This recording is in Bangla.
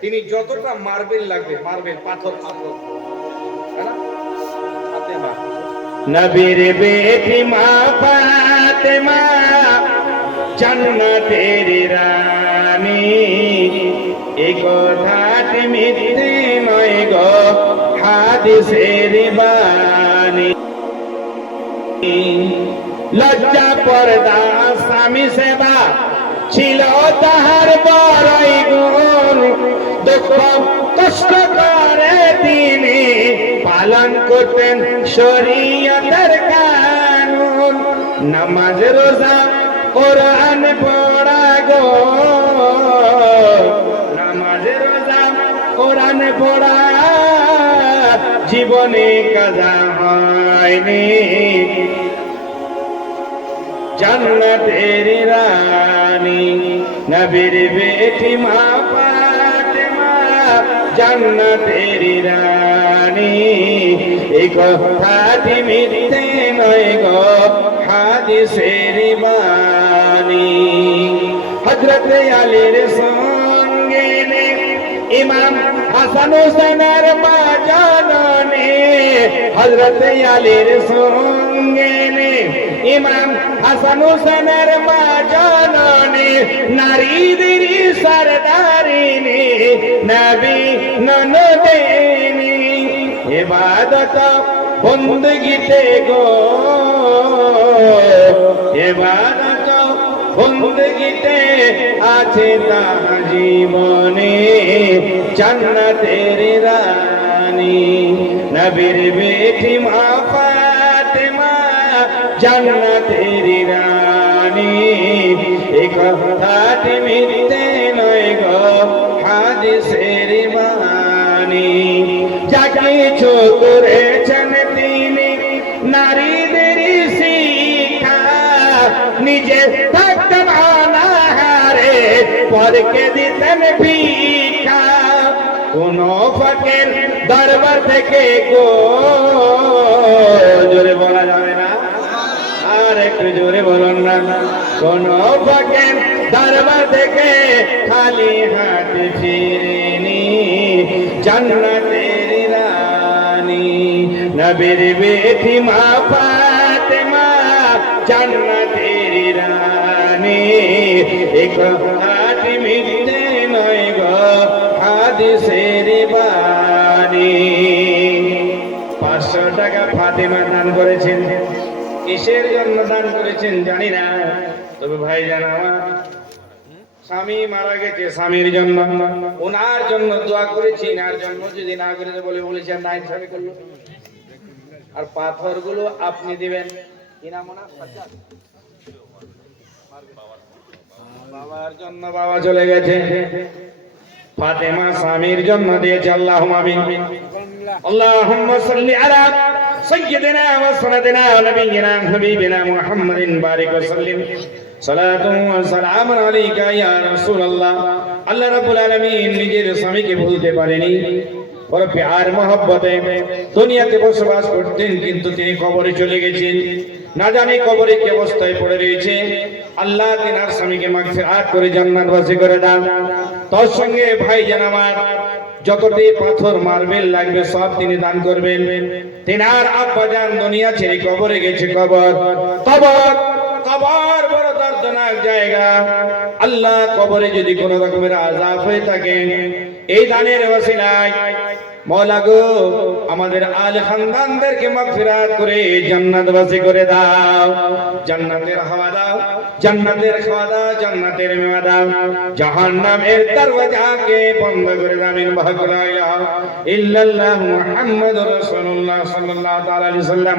তিনি যতটা মার্বেল লাগবে, মার্বেল, পাথর পাথর। নবীর বেটি মা ফাতেমা, জান্নাতের রানী। এই কথাটি মিথ্যে নয় গো, হাদিসের বাণী। লজ্জা পর্দা, স্বামী সেবা ছিল তাহার বড়ই গুণ। দুঃখ, কষ্ট করে তিনি পালন করতেন শরীয়তের কানুন। নামাজ, রোজা, কোরআন পড়া গো। নামাজ, রোজা, কোরআন পড়া, জীবনে কাজা হয়নি। জান্নাতের রানী। নবীর বেটি মা ফাতেমা জান্নাতের রানী। এই কথাটি মিথ্যে নয় গো, হাদিসের বাণী। হযরত আলীর সঙ্গে ইমাম হাসান হোসেনের মা জাননে হযরত আলীর সঙ্গে হাসান হোসেনের মা জাননে, নারীদের সরদারিনী নবী ননদিনী। ইবাদত বন্দগিতে গো। ইবাদত বন্দগিতে আছে তার জীবনে জান্নাতের রানী। নবীর বেটি মা জান্নাতের রানী। এই কথাটি মিথ্যে নয় গো, হাদিসের বাণী। যা কিছু করেছেন তিনি, নারীদের শিক্ষা, নিজে থাকতেন অনাহারে পরকে দিতেন ভিক্ষা। কোন ফকের দরবার থেকে গো জোরে বলা যাবে না আর একটু জোরে বলুন না কোন ফকের দরবার থেকে খালি হাত ফিরেনি, জান্নাতের রানী। নবীর বেটি মা ফাতেমা, জান্নাতের রানী। এক হাত মিথ্যে নয় গো, হাদিসের বাণী। পাঁচশো টাকা ফাতেমা দান করেছেন। কিসের জন্য দান করেছেন জানি না। তবে ভাই জানা স্বামী মারা গেছে, স্বামীর জন্য। ওনার জন্য দোয়া করেছি এনার জন্য যদি না করে বলে বলেছি, আর নাই স্বামী করল। আর পাথরগুলো আপনি দিবেন। বাবার জন্য বাবা চলে গেছে। ফাতেমা স্বামীর জন্ম দিয়েছে আল্লাহ আমিন। আল্লাহুম্মা সাল্লি আলা সাইয়্যিদিনা ওয়া ওয়া নাবিয়িনা হাবিবিনা মুহাম্মাদিন বারিক ওয়া সাল্লিম। আল্লাহ রাব্বুল আলামিন নিজের স্বামীকে ভুলতে পারেনি। বড় প্যার মহব্বতে দুনিয়াতে বসবাস করতেন, কিন্তু তিনি কবরে চলে গেছেন। না জানি কবরে কি অবস্থায় পড়ে রয়েছে। আল্লাহ তিনার স্বামীকে মাগফিরাত করে জান্নাতবাসী করে দান। তার সঙ্গে ভাই জান আমার, যতটি পাথর, মার্বেল লাগবে, সব তিনি দান করবেন। তিনার আব্বা যান দুনিয়া ছেড়ে কবরে গেছে কবর। কবর কবর বড় দর্দনাক জায়গা। আল্লাহ কবরে যদি কোনো রকমের আজাব হয়ে থাকে, এই দানের ওসিলায় মৌলা গো, আমাদের আল খানদানদেরকে মাগফিরাত করে জান্নাতবাসী করে দাও। জান্নাতের হাওয়া দাও, জান্নাতের খাওয়া দাও, জান্নাতের মেওয়া দাও। জাহান্নামের দরওয়াজাকে বন্ধ করে দাও মিন ইলাহা ইল্লাল্লাহু মুহাম্মাদুর রাসূলুল্লাহ সাল্লাল্লাহু তাআলা আলাইহি সাল্লাম